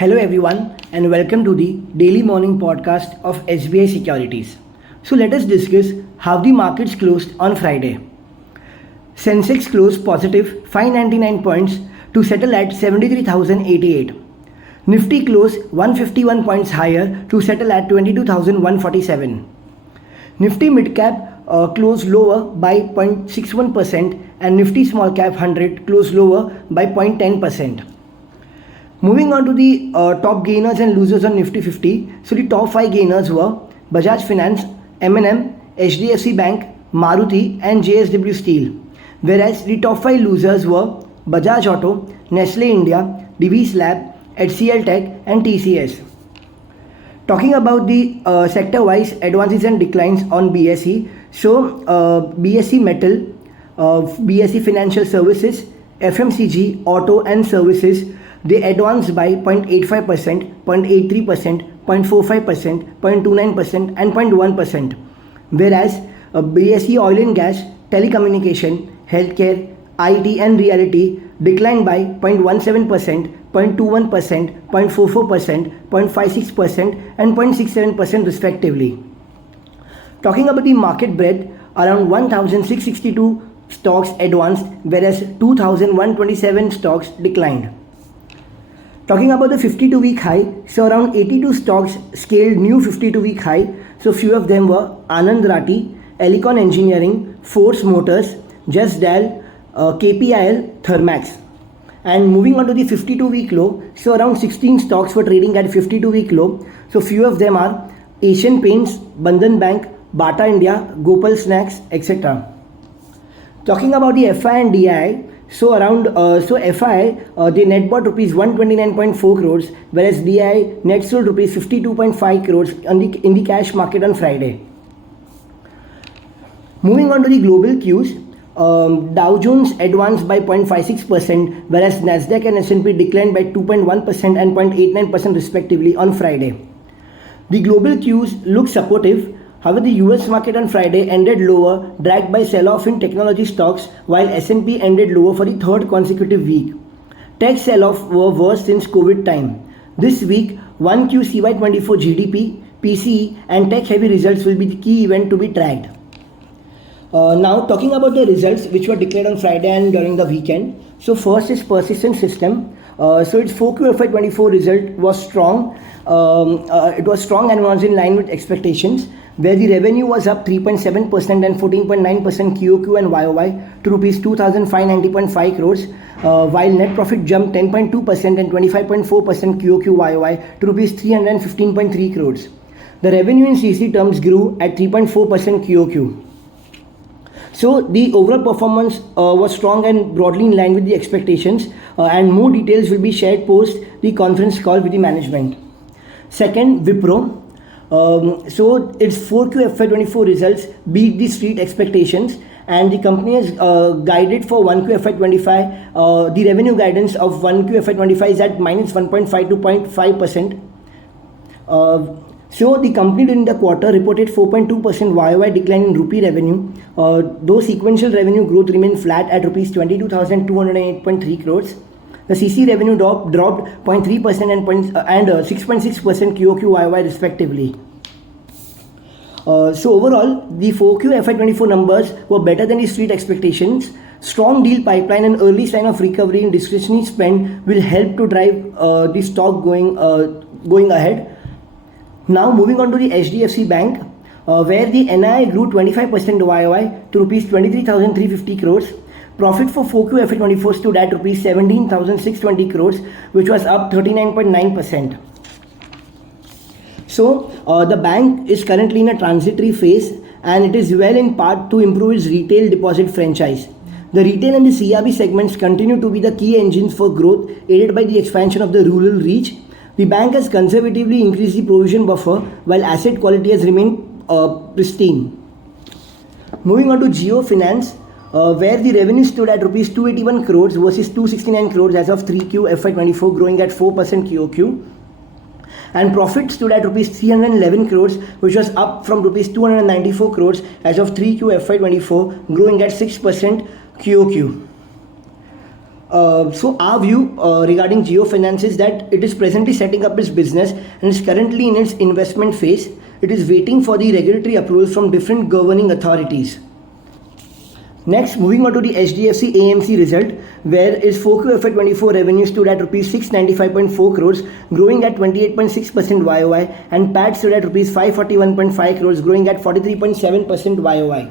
Hello everyone and welcome to the daily morning podcast of SBI Securities. So let us discuss how the markets closed on Friday. Sensex closed positive 599 points to settle at 73,088. Nifty closed 151 points higher to settle at 22,147. Nifty mid cap closed lower by 0.61% and Nifty small cap 100 closed lower by 0.10%. Moving on to the top gainers and losers on Nifty 50. So the top 5 gainers were Bajaj Finance, M&M, HDFC Bank, Maruti and JSW Steel. Whereas the top 5 losers were Bajaj Auto, Nestle India, Divi's Lab, HCL Tech and TCS. Talking about the sector-wise advances and declines on BSE. So BSE Metal, BSE Financial Services, FMCG, Auto and Services, they advanced by 0.85%, 0.83%, 0.45%, 0.29% and 0.1%. Whereas BSE Oil and Gas, Telecommunication, Healthcare, IT and Realty declined by 0.17%, 0.21%, 0.44%, 0.56% and 0.67% respectively. Talking about the market breadth, around 1,662 stocks advanced whereas 2,127 stocks declined. Talking about the 52-week high, so around 82 stocks scaled new 52-week high. So few of them were Anand Rathi, Elecon Engineering, Force Motors, Just Dial, KPIL, Thermax. And moving on to the 52-week low, so around 16 stocks were trading at 52-week low. So few of them are Asian Paints, Bandhan Bank, Bata India, Gopal Snacks, etc. Talking about the FI and DI, so around FI they net bought rupees 129.4 crores, whereas DI net sold rupees 52.5 crores in the cash market on Friday. Moving on to the global cues, Dow Jones advanced by 0.56%, whereas Nasdaq and S&P declined by 2.1% and 0.89% respectively on Friday. The global cues look supportive. However, the US market on Friday ended lower, dragged by sell-off in technology stocks, while S&P ended lower for the third consecutive week. Tech sell-off were worse since COVID time. This week, 1Q CY24 GDP, PCE and tech-heavy results will be the key event to be tracked. Now, talking about the results which were declared on Friday and during the weekend. So, first is Persistent System. So, its 4Q FY24 result was strong. It was strong and was in line with expectations, where the revenue was up 3.7% and 14.9% QOQ and YOY to rupees 2,590.5 crores, while net profit jumped 10.2% and 25.4% QOQ YOY to rupees 315.3 crores. The revenue in CC terms grew at 3.4% QOQ. So the overall performance was strong and broadly in line with the expectations, and more details will be shared post the conference call with the management. Second, Wipro. So its 4Q FY24 results beat the street expectations, and the company has guided for 1Q FY25. The revenue guidance of 1Q FY25 is at minus 1.5 to 0.5%. So the company during the quarter reported 4.2% YOY decline in rupee revenue, though sequential revenue growth remained flat at rupees 22,208.3 crores. The CC revenue dropped 0.3% and 6.6% QOQ YOY respectively. So overall, the 4Q FY24 numbers were better than the street expectations. Strong deal pipeline and early sign of recovery in discretionary spend will help to drive the stock going ahead. Now moving on to the HDFC Bank, where the NII grew 25% YOY to rupees 23,350 crores. Profit for 4Q FY24 stood at rupees 17,620 crores, which was up 39.9%. So the bank is currently in a transitory phase, and it is well in part to improve its retail deposit franchise. The retail and the CRB segments continue to be the key engines for growth, aided by the expansion of the rural reach. The bank has conservatively increased the provision buffer, while asset quality has remained pristine. Moving on to Jio Finance, where the revenue stood at rupees 281 crores versus 269 crores as of 3Q FY24, growing at 4% QOQ. And profit stood at rupees 311 crores, which was up from rupees 294 crores as of 3Q FY24, growing at 6% QOQ. So our view regarding Geo Finance is that it is presently setting up its business and is currently in its investment phase. It is waiting for the regulatory approvals from different governing authorities. Next, moving on to the HDFC AMC result, where its 4Q FY24 revenue stood at rupees 695.4 crores, growing at 28.6% YOY, and PAT stood at rupees 541.5 crores, growing at 43.7% YOY.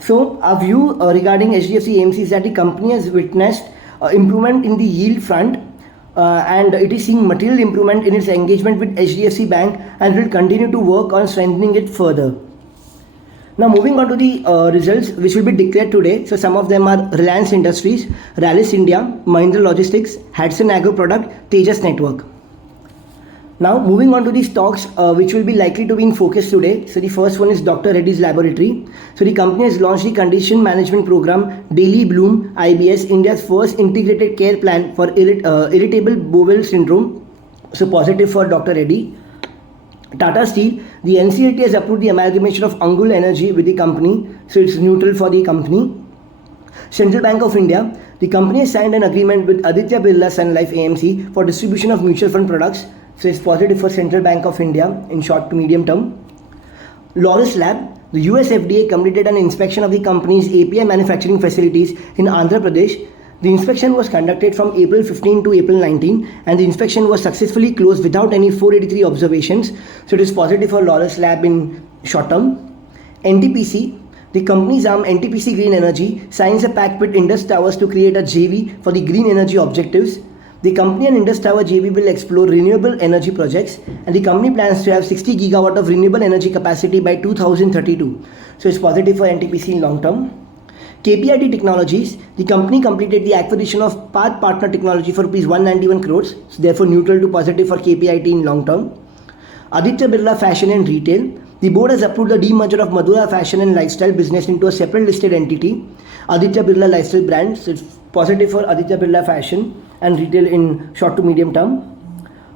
So, our view regarding HDFC AMC is that the company has witnessed improvement in the yield front, and it is seeing material improvement in its engagement with HDFC Bank and will continue to work on strengthening it further. Now moving on to the results which will be declared today. So some of them are Reliance Industries, Rallis India, Mahindra Logistics, Hudson Agro Product, Tejas Network. Now moving on to the stocks which will be likely to be in focus today. So the first one is Dr. Reddy's Laboratory. So the company has launched the condition management program Daily Bloom IBS, India's first integrated care plan for irritable bowel syndrome. So positive for Dr. Reddy. Tata Steel, the NCLT has approved the amalgamation of Angul Energy with the company, so it's neutral for the company. Central Bank of India, the company has signed an agreement with Aditya Birla Sun Life AMC for distribution of mutual fund products, so it's positive for Central Bank of India in short to medium term. Laurus Lab, the US FDA completed an inspection of the company's API manufacturing facilities in Andhra Pradesh. The inspection was conducted from April 15 to April 19 and the inspection was successfully closed without any 483 observations. So it is positive for Laurus Lab in short term. NTPC, the company's arm NTPC Green Energy signs a pact with Indus Towers to create a JV for the green energy objectives. The company and Indus Tower JV will explore renewable energy projects and the company plans to have 60 gigawatt of renewable energy capacity by 2032. So it's positive for NTPC in long term. KPIT Technologies, the company completed the acquisition of Path Partner Technology for Rs 191 crores, so therefore neutral to positive for KPIT in long term. Aditya Birla Fashion and Retail, the board has approved the demerger of Madura Fashion and Lifestyle business into a separate listed entity, Aditya Birla Lifestyle brand, so it's positive for Aditya Birla Fashion and Retail in short to medium term.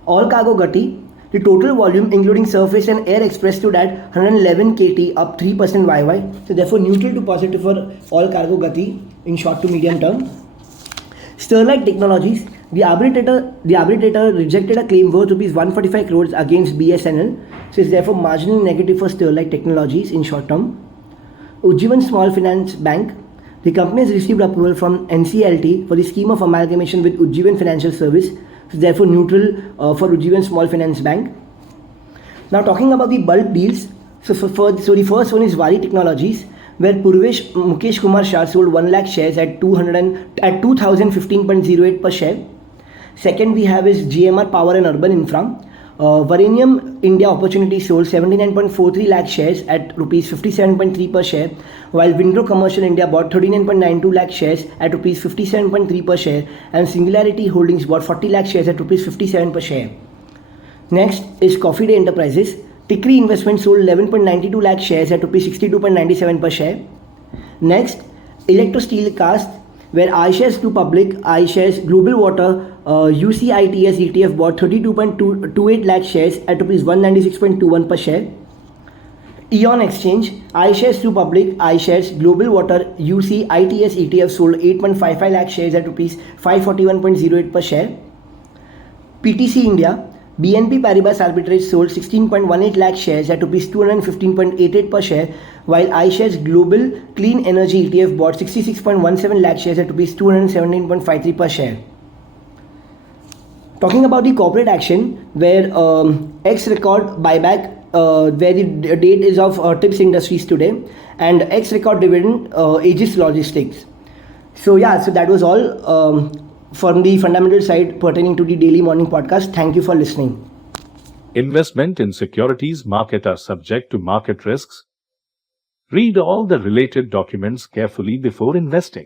All Cargo Gati, the total volume including surface and air express stood at 111 KT, up 3% YY. So therefore neutral to positive for All Cargo Gati in short to medium term. Sterlite Technologies, the arbitrator rejected a claim worth rupees 145 crores against BSNL. So it's therefore marginally negative for Sterlite Technologies in short term. Ujjivan Small Finance Bank, the company has received approval from NCLT for the scheme of amalgamation with Ujjivan Financial Service. So therefore neutral for Ujjivan Small Finance Bank. Now talking about the bulk deals, so the first one is Vari Technologies, where Mukesh Kumar Shah sold 1 lakh shares at 2015.08 per share. Second we have is GMR Power and Urban Infra. Varanium India Opportunity sold 79.43 lakh shares at rupees 57.3 per share, while Windrow Commercial India bought 39.92 lakh shares at rupees 57.3 per share, and Singularity Holdings bought 40 lakh shares at rupees 57 per share. Next is Coffee Day Enterprises. Tikri Investment sold 11.92 lakh shares at rupees 62.97 per share. Next, Electro Steel Cast, where iShares to Public, iShares Global Water, UCITS ETF bought 32.28 lakh shares at rupees 196.21 per share. Eon Exchange, iShares to Public, iShares Global Water, UCITS ETF sold 8.55 lakh shares at rupees 541.08 per share. PTC India, BNP Paribas Arbitrage sold 16.18 lakh shares at rupees 215.88 per share, while iShares Global Clean Energy ETF bought 66.17 lakh shares at rupees 217.53 per share. Talking about the corporate action, where X record buyback, where the date is of Tips Industries today, and X record dividend, Aegis Logistics. So yeah, so that was all from the fundamental side pertaining to the daily morning podcast. Thank you for listening. Investment in securities market are subject to market risks. Read all the related documents carefully before investing.